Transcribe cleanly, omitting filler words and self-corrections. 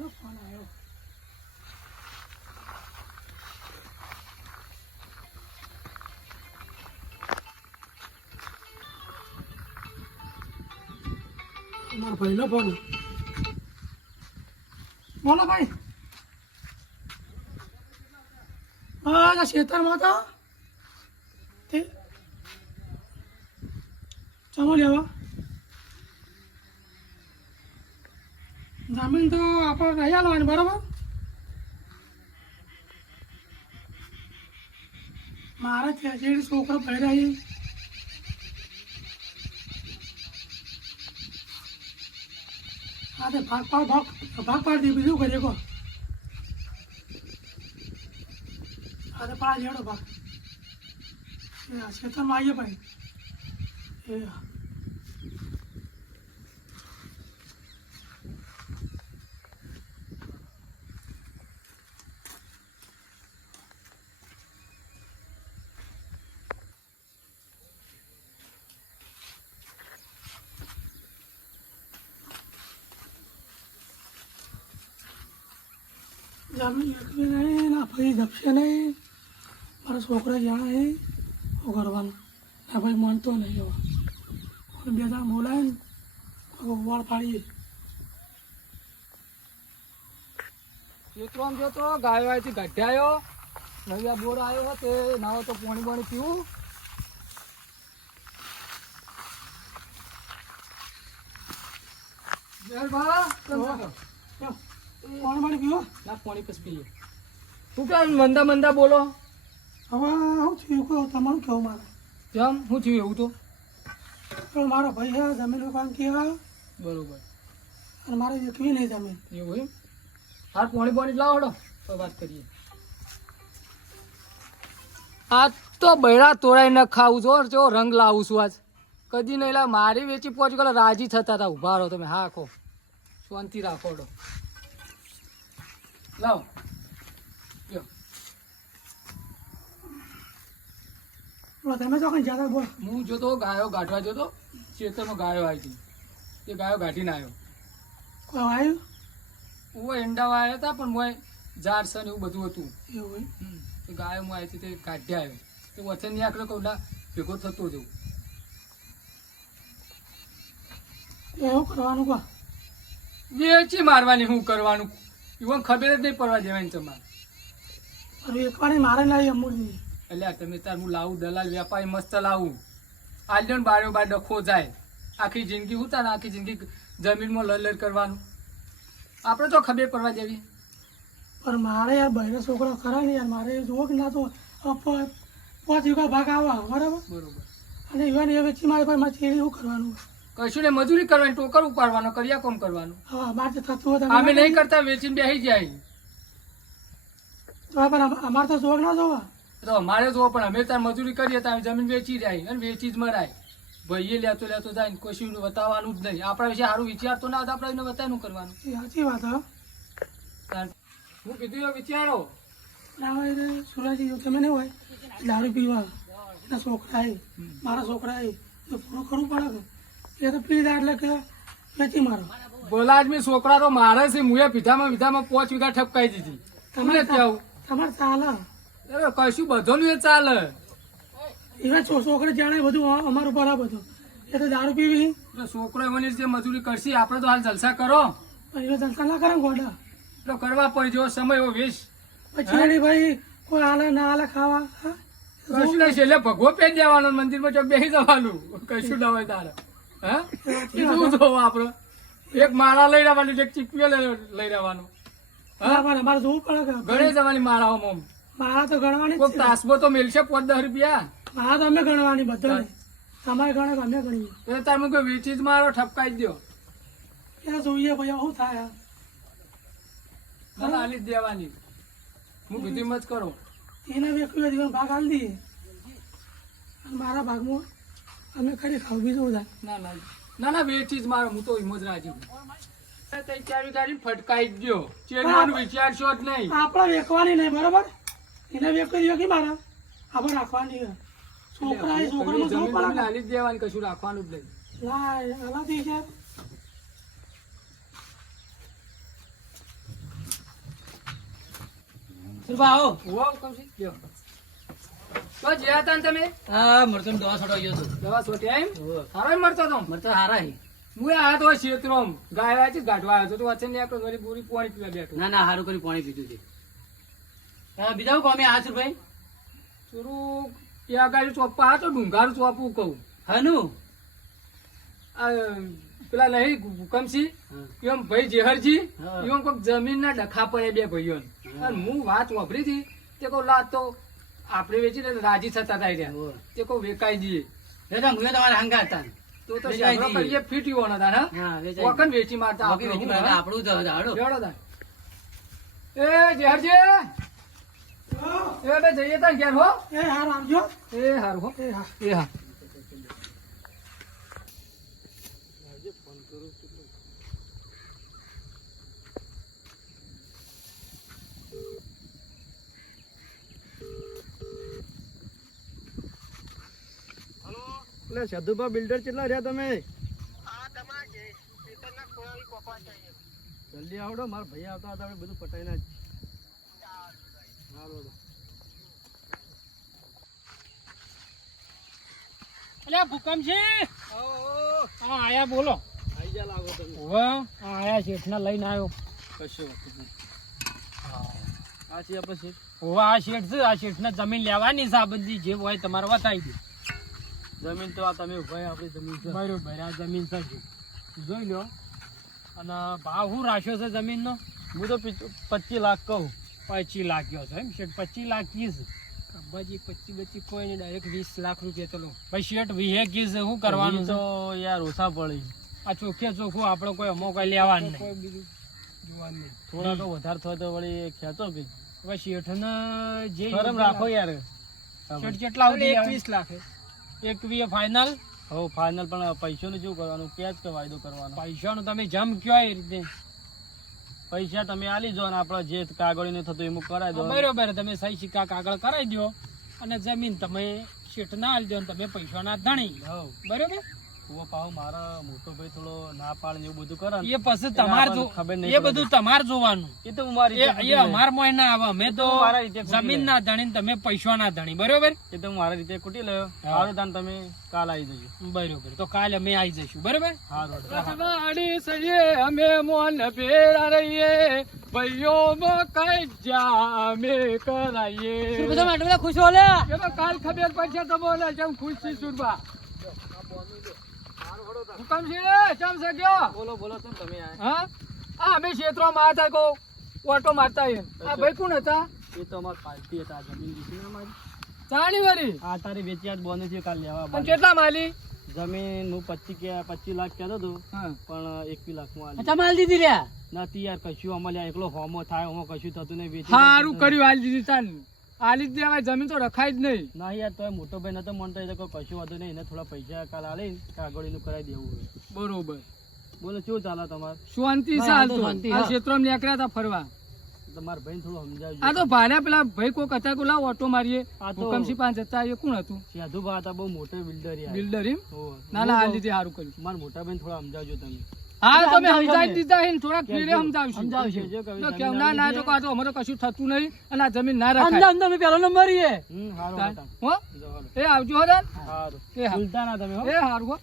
કોનો ફોન આવ્યો? મારા ભાઈનો ફોન. બોલો ભાઈ. હા, ખેતરમાં હતા તે ચાલો લેવા. જમીન તો આપણે નહીં હાલવાની, બરાબર? મારે ત્યાં છોકરો ભરી રહી. હા, તે ભાગ પાડી દે. બીજું કરીએ કહો. હા, તો પાડી દેડો ભાગ. ખેતરમાં આવીએ ભાઈ. એ જમીન એકવી નહીં, ના ભાઈ ધપશે નહીં. મારા છોકરા જ્યાં એ શું કરવાનું? ના ભાઈ માનતો નહીં. એવા બે જણ બોલાય ને વાળ પાડીએ. ખેતરમાં જો તો ગાયો આવી ગઢ્યાયો નવિયા બોર આવ્યો તે નાવો તો પાણી પીવું. પાણી પીવો ના પાણી પછી પીએ. શું કેમ મંદા બોલો? હવે શું થયું કહો? તમારું કેવું મારે? કેમ શું થયું એવું તો? પણ મારો ભાઈ છે જમીન કામ કેવા બરોબર. અને મારે એકવી નહીં જમીન. એવું એમ? હાર પાણી લાવો હડો તો વાત કરીએ. આ તો બૈરા તોડાઈ ન ખાવું છો જો રંગ લાવું છું આજ. કદી નહીં લાવ. મારી વેચી પહોંચી ગયેલા રાજી થતા હતા. ઉભા રહો તમે. હા ખો શાંતિ રાખો હડો. લાવો તમે તો કઈ જતા બોલ. હું જોતો ગાયો ગાંઠવા જોતો. ખેતરમાં ગાયો આવી હતી. એ ગાયો ગાંઠીને આવ્યો. કોઈ આવ્યું? હું એંડાવા આવ્યા હતા પણ હું ઝાડ સન એવું બધું હતું. એવું તો ગાયો હું આવી હતી તે કાઢી આવ્યો. તો વચ્ચે નહીં આખલો કહું ના ભેગો થતો જવું. એવું કરવાનું કહો. વેચી મારવાની શું કરવાનું? એવું ખબર જ નહીં પડવા દેવાની તમારે. અરે એકવાર મારે નહીં અમૂલની. એટલે તમે તાર હું લાવું દલાલ વેપારી મસ્ત લાવું. આલ્યો ને બારો બાર ડખો જાય. આખી જિંદગી ઉતાર આખી જિંદગી જમીનમાં લડ કરવાનું. આપણે તો ખબર પડવા જેવી. પણ મારે યાર બહેરા છોકરા ખરા ને યાર. મારે જોવો કે ના તો 5 વીઘા ભાગ આવે, બરાબર? બરોબર. અને એવાની એ વેચી મારે મારે ચેરી શું કરવાનું? કશું ને મજૂરી કરવાની, ટોકર ઉપાડવાનો, કર્યા કોમ કરવાનું. હા, મારે તો થતું હોય અમે નહીં કરતા, વેચીને બેસી જાય. તો પણ અમારે તો જોગ ના જોવા. તો અમારે જો પણ અમે તાર મજૂરી કરીએ તો જમીન વેચી જાય અને વેચી જ મરાય. ભાઈએ લેતો જાય કશું બતાવવાનું જ નહીં. આપણા વિશે સારું વિચારતો ના હતા, આપણે એને બતાવવાનું કરવાનું. એ સાચી વાત હા. હું કીધું એ વિચારો ના હોય તો સુરાજી તમે નહીં હોય દારૂ પીવા એના છોકરા એ મારા છોકરા એ પૂરું કરવું પડે કે એ તો પી જાય એટલે કે વેચી મારો. બોલા આદમી છોકરા તો મારે છે. મુએ પીધામાં 5 વીઘા ઠપકાઈ દીધી. તમને કેવું તમારે ચાલે? અરે કશું બધું એ ચાલે. એવા છોકરા જાણે બધું અમારું બરાબર બધું. એ તો દારૂ પીવી છોકરો એવાની જે મજૂરી કરશે. આપણે તો હાલ જલસા કરો. પણ એ જલસા ના કરે ગોડા તો કરવા પડી જેવો સમય એવો વેશ. પછી ભાઈ કોઈ હાલે ના હાલે ખાવા કશું નહીં. એટલે ભગવો પેજ દેવાનો મંદિરમાં ચોક બેસી જવાનું. કશું ના હોય તારે. હા શું જોવું આપડે? એક માળા લઈ રહેવાનું, એક ચીપીઓ લઈ રહેવાનું. અમારે જોવું પડે કે ગણે જવાની માળાઓ. મારા તો ગણવાની કોઈક તાસબો તો મેલશે 5-10 રૂપિયા. મારા તો અમે ગણવાની બધા. તમારે ગણે કે અમે ગણીએ? એ તમે કોઈ વેચી જ મારો, ઠપકાઈ જ દો. ક્યાં જોઈએ ભાઈ? શું થાય? મને આલી જ દેવાની. હું કીધું મત કરો. એના વ્યક્તિ દિવસ ભાગ આલી દઈએ. મારા ભાગમાં અમે ખરી ખાવ બીજું થાય. ના વેચી જ મારો. હું તો એમ જ રાજી છું. ફટકાઈ જ દો. ચેરવાનું વિચારશો જ નહીં. આપડે વેચવાની નહીં, બરોબર? એને વ્યક્તિ મારા આપણે રાખવાની છોકરા એ છોકરામાં જોવું પડે. આલી જ દેવાની, કશું રાખવાનું જ નહીં. ના અલાથી છે સુરભા આવો. હોવ હુકમસિંહ લ્યો. તો જ્યાં હતા ને તમે હા મરચું દવા છોડવા ગયો હતો. દવા સોટી એમ હોવે. હારો ય મરતો તો મરચા હારા હી. હું આ તો ક્ષેત્રોમ ગાય વાય છે ગાંઠવા આવ્યો તો વચ્ચે ને આપણે મારી પૂરી પાણી પીવા બેઠો ના ના હારું કરી પાણી પીધું છે. બીજા હું કોમે આ સુરભાઈ થોડું ત્યાં આગળ ચોપ્પા હતો ડુંગારું ચોપવું કહું હનું આ પેલા નહીં હુકમસિંહ હા. એમ ભાઈ જેહરજી હા. એમ કોઈક જમીન ના ડખા પડે બે ભાઈઓ અને હું વાત વાપરી હતી તે કહું લા તો આપણે વેચી ને રાજી થતા હતા રહ્યા હોવે. તે કહું વેકાઈ દઈએ દાદા મુએ તમારા હંગા હતા. તો વેચાઈ શાબરો દઈએ. કરીએ ફીટી હોના હતા હા હા વેચાઈ વખત વેચી મારતા બાકી આપણે બીજી હું, વાત હા? આપણું તો હાડો. લેવડો તાન. એ જેહરજી એ બે જઈએ તાન ઘેર હો એ હાર આવજો એ હારું હો એ હા એ હા એટલે સધુભા બિલ્ડર કેટલા રહ્યા તમે જલ્દી આવડો મારા ભાઈ આવતા હતા આપણે બધું પટાઈ ના અલ્યા ભૂકંપજી હા આયા બોલો આઈ જા લાગો તમે હવે આયા શેઠના લઈને આવ્યો કશો આ છે પછી હવે આ શેઠ છે આ શેઠને જમીન લેવાની છે આ બધી જે હોય તમારે બતાવી દે જમીન તો આ તમે ભાઈ આપણી જમીન છે બરોબર આ જમીન છે જોઈ લો અને ભાવ શું રાખ્યો છે જમીનનો હું તો 25 લાખ કહું 25 લાખ ગયો છે એમ શેઠ 25 લાખ કીસ અંબાજી 25 કોઈ નહીં ડાયરેક્ટ 20 લાખ રૂપિયા ચલો ભાઈ શેઠ વીહે કીસ શું કરવાનું તો છે યાર ઓછા પડી આ ચોખ્ખે ચોખ્ખું આપણે કોઈ અમો કઈ લેવાનું નહીં બીજું જોવાનું નહીં થોડા તો વધારે થયો તો વળી ખેંચો કે હવે શેઠને જે શરમ રાખો યાર શેઠ કેટલા સુધી 21 લાખ 21 ફાઇનલ હો ફાઇનલ પણ પૈસાનું શું કરવાનું ક્યાં જ વાયદો કરવાનો પૈસાનું તમે જમ કયો એ રીતે પૈસા તમે આલી જો ને આપણે જે કાગળીનું થતું એમ કરાવી દો બરોબર તમે સહી સિક્કા કાગળ કરાવી દો અને જમીન તમે શેઠ ના આલી દો ને તમે પૈસાના ધણી હવ બરોબર વો પાહો મારા મોટો ભાઈ થોડો ના પાડે ને એવું બધું કરે ને એ પછી તમારે ખબર નહીં એ બધું તમારે જોવાનું એ તો હું મારી રીતે એ અમાર મોય ના આવે અમે તો મારા રીતે ખોટી જમીન ના ધણી ને તમે પૈસા ના ધણી બરોબર એ તો હું મારા રીતે કૂટી લેયો હા. સારું તાન તમે કાલ આવી જજો બરોબર તો કાલે અમે આવી જઈશું બરોબર સારું વાડી સઈએ અમે મોન ભેરા રહીએ ભાઈઓ માં કઈ જા અમે કરાઈએ બધા માટે બધા ખુશ હો લે. એ તો કાલ ખબર પડશે તમને કેમ ખુશ છે સુરબા હુકમસિંહ ચમ છે ગયો બોલો બોલો તો તમે આયા. હા આ અમે ક્ષેત્રમાં હતા કો ઓટો મારતા આવીએ. આ ભાઈ કોણ હતા એ તો અમાર પાર્ટી હતા જમીન દીધી ને અમારી ચાણી વરી આ તારી વેચ્યા જ બોને છે કાલ લેવા અને બાર. કેટલા માલી જમીન હું 25 લાખ કહેતો હતો હા પણ 21 લાખમાં આલી. અચ્છા માલ દીધી રહ્યા. નથી યાર કશું અમારે એકલો હોમો થાય હોમો કશું થતું નહીં વેચી સારું કર્યું આલી દીધી ચાલ આલી જ દેવાય જમીન તો રખાય જ નહીં ના યાર તો મોટો ભાઈ નતો માનતો એ તો કોઈ કશું વાંધો નહીં એને થોડા પૈસા કાલ આલી કાગળીનું કરાવી દેવું હોય. બરોબર બોલો શું ચાલે તમારે શાંતિ હા, ચાલ આ તો તો શાંતિ, આ હા. ક્ષેત્રમાં નીકળ્યા હતા ફરવા તમારા ભાઈને થોડું સમજાવજો. આ તો ભાડ્યા પેલા ભાઈ કોક હતા કો લાવ ઓટો મારીએ આ તો- હુકમસિંહ પાંચ હતા એ કોણ હતું સાધુભા હતા બહુ મોટો બિલ્ડર યાર. બિલ્ડર એમ હોવે. ના ના આ લીધે સારું કર્યું મારા મોટા ભાઈને થોડા સમજાવજો તમે. હા તમે સમજાવજો સમજાવી તમે. દીધા હે ને થોડાક ફેરે સમજાવશું સમજાવશું. જો કવિ તો જમીન કેમ ના ના આલી તો દીધી. કાં તો અમારે કશું થતું નહીં અને આ જમીન ના અંદર રખાય અંદર અમે પહેલો નંબર છીએ. સારું ચાલ. હતા. હો જો હાલો. એ આવજો હો દાન. સારું એ હા ભૂલતા ના તમે હો. એ સારું હો